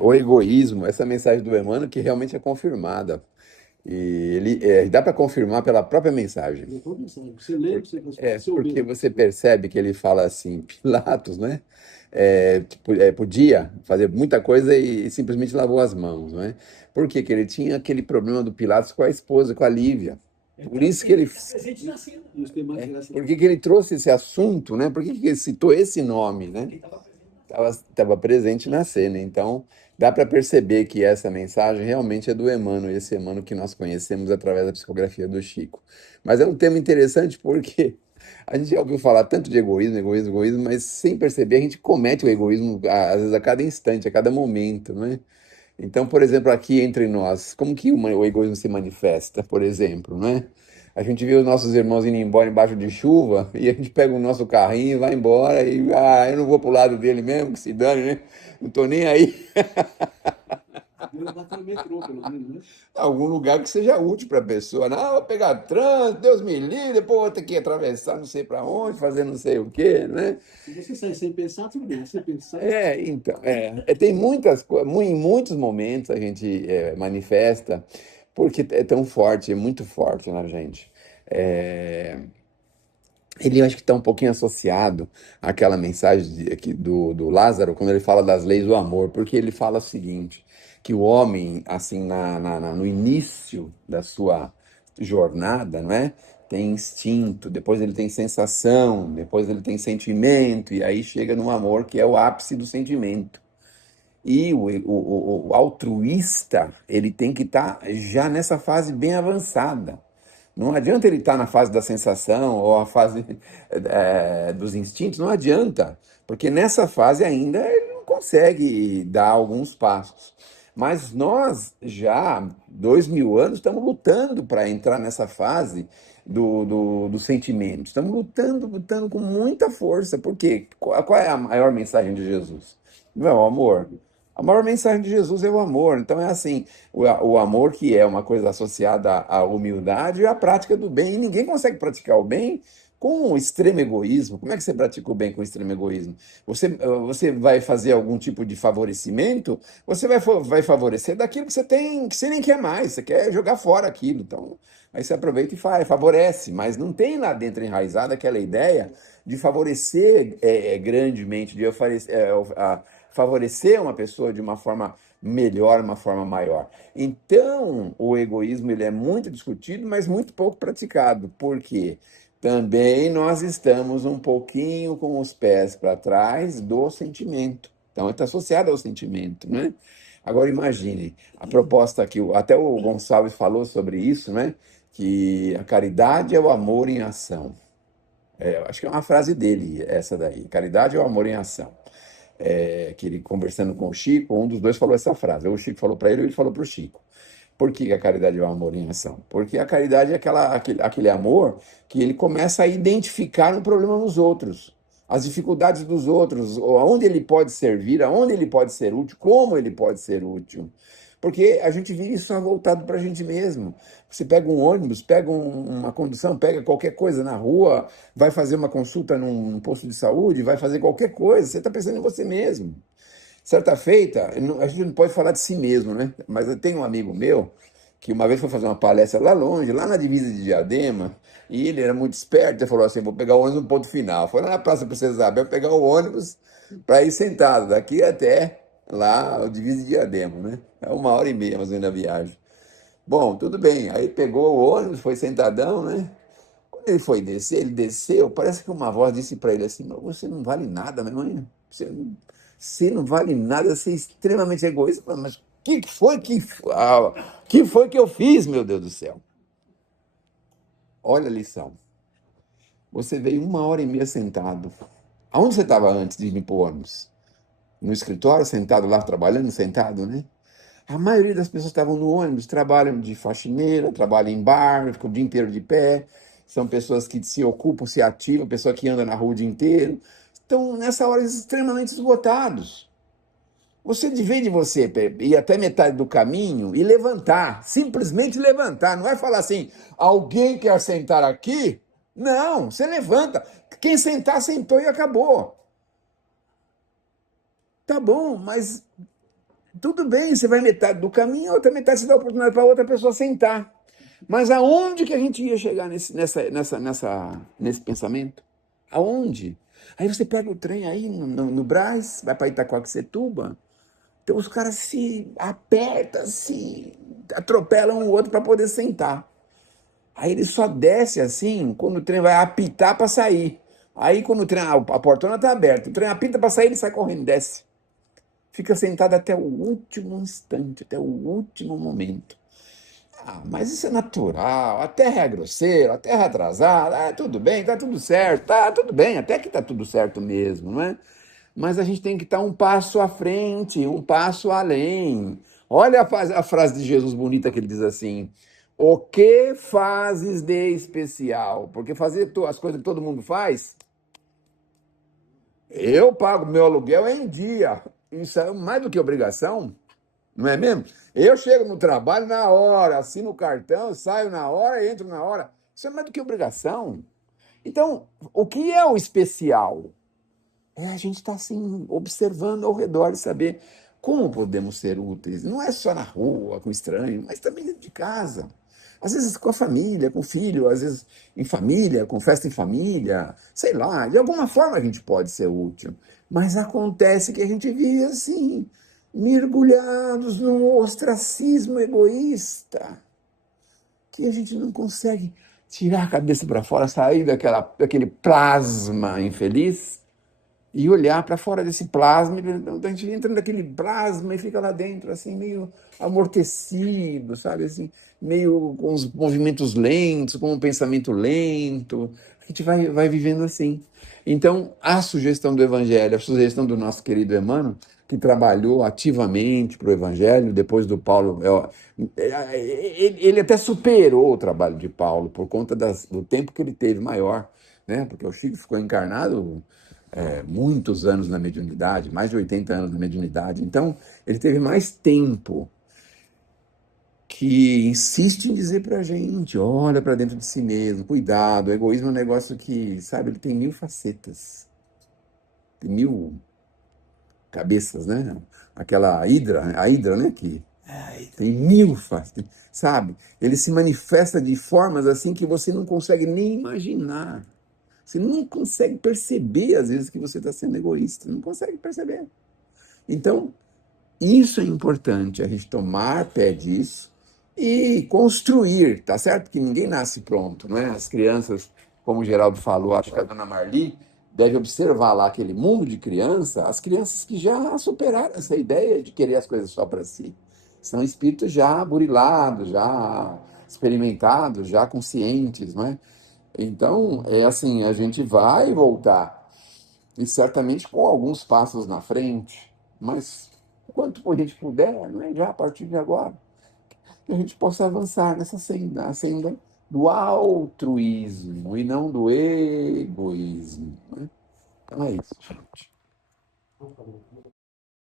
O egoísmo, essa mensagem do Emmanuel que realmente é confirmada. E dá para confirmar pela própria mensagem. Eu vou pensar, você lê, você responde, se Porque ouvir. você percebe que ele fala assim, Pilatos, né? Podia fazer muita coisa e simplesmente lavou as mãos, né? Por quê? Que ele tinha aquele problema do Pilatos com a esposa, com a Lívia. Por isso que ele, Presente na cena. Deus tem mais graça por que que que ele trouxe esse assunto, né? Por que que ele citou esse nome, né? quem estava presente na cena. Estava presente na cena. Então, dá para perceber que essa mensagem realmente é do Emmanuel, esse Emmanuel que nós conhecemos através da psicografia do Chico. Mas é um tema interessante porque a gente já ouviu falar tanto de egoísmo, egoísmo, egoísmo, mas sem perceber a gente comete o egoísmo às vezes a cada instante, a cada momento, né? Então, por exemplo, aqui entre nós, como que o egoísmo se manifesta, por exemplo, né? A gente vê os nossos irmãos indo embora embaixo de chuva e a gente pega o nosso carrinho, vai embora e, eu não vou pro lado dele mesmo, que se dane, né? Não tô nem aí. Deu bater no metrô, pelo menos, né? Algum lugar que seja útil para a pessoa. Não, vou pegar trânsito, Deus me livre, depois vou ter que atravessar não sei para onde, fazer não sei o quê, né? Se você sair sem pensar, tudo bem. Se pensar, Então, tem muitas coisas, em muitos momentos a gente manifesta, porque é tão forte, é muito forte na gente. É, ele eu acho que está um pouquinho associado àquela mensagem aqui do Lázaro, quando ele fala das leis do amor, porque ele fala o seguinte, que o homem, assim, no início da sua jornada, não é? Tem instinto, depois ele tem sensação, depois ele tem sentimento, e aí chega no amor, que é o ápice do sentimento. E o altruísta, ele tem que estar já nessa fase bem avançada. Não adianta ele estar na fase da sensação ou a fase dos instintos, não adianta, porque nessa fase ainda ele não consegue dar alguns passos. Mas nós já, 2000 anos, estamos lutando para entrar nessa fase do sentimento. Estamos lutando, lutando com muita força. Por quê? Qual é a maior mensagem de Jesus? Não é o amor? A maior mensagem de Jesus é o amor. Então é assim, o amor que é uma coisa associada à humildade e à prática do bem. E ninguém consegue praticar o bem com um extremo egoísmo. Como é que você pratica o bem com extremo egoísmo? Você vai fazer algum tipo de favorecimento, você vai favorecer daquilo que você tem, que você nem quer mais, você quer jogar fora aquilo. Então, aí você aproveita e faz, favorece, mas não tem lá dentro enraizada aquela ideia de favorecer grandemente, de favorecer uma pessoa de uma forma melhor, uma forma maior. Então, o egoísmo ele é muito discutido, mas muito pouco praticado. Por quê? Também nós estamos um pouquinho com os pés para trás do sentimento. Então, está associado ao sentimento, né? Agora, imagine, a proposta aqui, até o Gonçalves falou sobre isso, né? Que a caridade é o amor em ação. Eu acho que é uma frase dele, essa daí. Caridade é o amor em ação. Que ele conversando com o Chico, um dos dois falou essa frase. Ou o Chico falou para ele, ou ele falou para o Chico. Por que a caridade é o amor em ação? Porque a caridade é aquele amor que ele começa a identificar um problema nos outros, as dificuldades dos outros, aonde ele pode servir, aonde ele pode ser útil, como ele pode ser útil. Porque a gente vive só voltado para a gente mesmo. Você pega um ônibus, pega uma condução, pega qualquer coisa na rua, vai fazer uma consulta num posto de saúde, vai fazer qualquer coisa, você está pensando em você mesmo. Certa feita, a gente não pode falar de si mesmo, né? Mas eu tenho um amigo meu que uma vez foi fazer uma palestra lá longe, lá na divisa de Diadema, e ele era muito esperto, ele falou assim, vou pegar o ônibus no ponto final. Foi lá na Praça Princesa Isabel pegar o ônibus para ir sentado, daqui até lá, a divisa de Diadema, né? É 1 hora e meia mais ou menos a viagem. Bom, tudo bem. Aí pegou o ônibus, foi sentadão, né? Quando ele foi descer, ele desceu, parece que uma voz disse para ele assim, mas você não vale nada, minha mãe. Você não vale nada, você é extremamente egoísta. Mas que foi que eu fiz, meu Deus do céu? Olha a lição. Você veio 1 hora e meia sentado. Aonde você estava antes de ir para o ônibus? No escritório, sentado lá, trabalhando, sentado, né? A maioria das pessoas que estavam no ônibus trabalham de faxineira, trabalham em bar, ficam o dia inteiro de pé. São pessoas que se ocupam, se ativam, pessoa que anda na rua o dia inteiro. Estão, nessa hora, extremamente esgotados. Você, de vez de você ir até metade do caminho e levantar, simplesmente levantar, não é falar assim, alguém quer sentar aqui? Não, você levanta. Quem sentar, sentou e acabou. Tá bom, mas Tudo bem, você vai metade do caminho, a outra metade você dá a oportunidade para outra pessoa sentar. Mas aonde que a gente ia chegar nesse pensamento? Aonde? Aí você pega o trem aí no Brás, vai para Itacoaxetuba, então os caras se apertam, se atropelam um outro para poder sentar. Aí ele só desce assim quando o trem vai apitar para sair. Aí quando o trem, a portona está aberta, o trem apita para sair, ele sai correndo, desce. Fica sentado até o último instante, até o último momento. Ah, mas isso é natural, a terra é grosseira, a terra é atrasada, tudo bem, tá tudo certo, tá tudo bem, até que tá tudo certo mesmo, não é? Mas a gente tem que estar um passo à frente, um passo além. Olha a frase de Jesus bonita que ele diz assim: o que fazes de especial? Porque fazer as coisas que todo mundo faz, eu pago meu aluguel em dia. Isso é mais do que obrigação. Não é mesmo? Eu chego no trabalho na hora, assino o cartão, saio na hora, entro na hora. Isso é mais do que obrigação. Então, o que é o especial? É a gente estar assim, observando ao redor e saber como podemos ser úteis. Não é só na rua, com estranho, mas também dentro de casa. Às vezes com a família, com o filho, às vezes em família, com festa em família, sei lá, de alguma forma a gente pode ser útil. Mas acontece que a gente vive assim, mergulhados num ostracismo egoísta, que a gente não consegue tirar a cabeça para fora, sair daquele plasma infeliz e olhar para fora desse plasma. Então a gente entra naquele plasma e fica lá dentro, assim, meio amortecido, sabe? Assim, meio com os movimentos lentos, com um pensamento lento. A gente vai vivendo assim. Então, a sugestão do Evangelho, a sugestão do nosso querido Emmanuel, que trabalhou ativamente para o Evangelho, depois do Paulo. Ele até superou o trabalho de Paulo por conta do tempo que ele teve maior, né? Porque o Chico ficou encarnado muitos anos na mediunidade, mais de 80 anos na mediunidade. Então, ele teve mais tempo, que insiste em dizer para a gente: olha para dentro de si mesmo, cuidado, o egoísmo é um negócio que, sabe, ele tem 1000 facetas, tem 1000 cabeças, né? Aquela a hidra, né? Que tem 1000 facetas, sabe? Ele se manifesta de formas assim que você não consegue nem imaginar. Você não consegue perceber, às vezes, que você está sendo egoísta. Não consegue perceber. Então, isso é importante, a gente tomar pé disso e construir, tá certo? Que ninguém nasce pronto, não é? As crianças, como o Geraldo falou, acho que a dona Marli deve observar lá aquele mundo de criança, as crianças que já superaram essa ideia de querer as coisas só para si. São espíritos já burilados, já experimentados, já conscientes, não é? Então, é assim, a gente vai voltar, e certamente com alguns passos na frente, mas quanto a gente puder, não é já a partir de agora, que a gente possa avançar nessa senda, a senda do altruísmo e não do egoísmo, né? Então é isso, gente.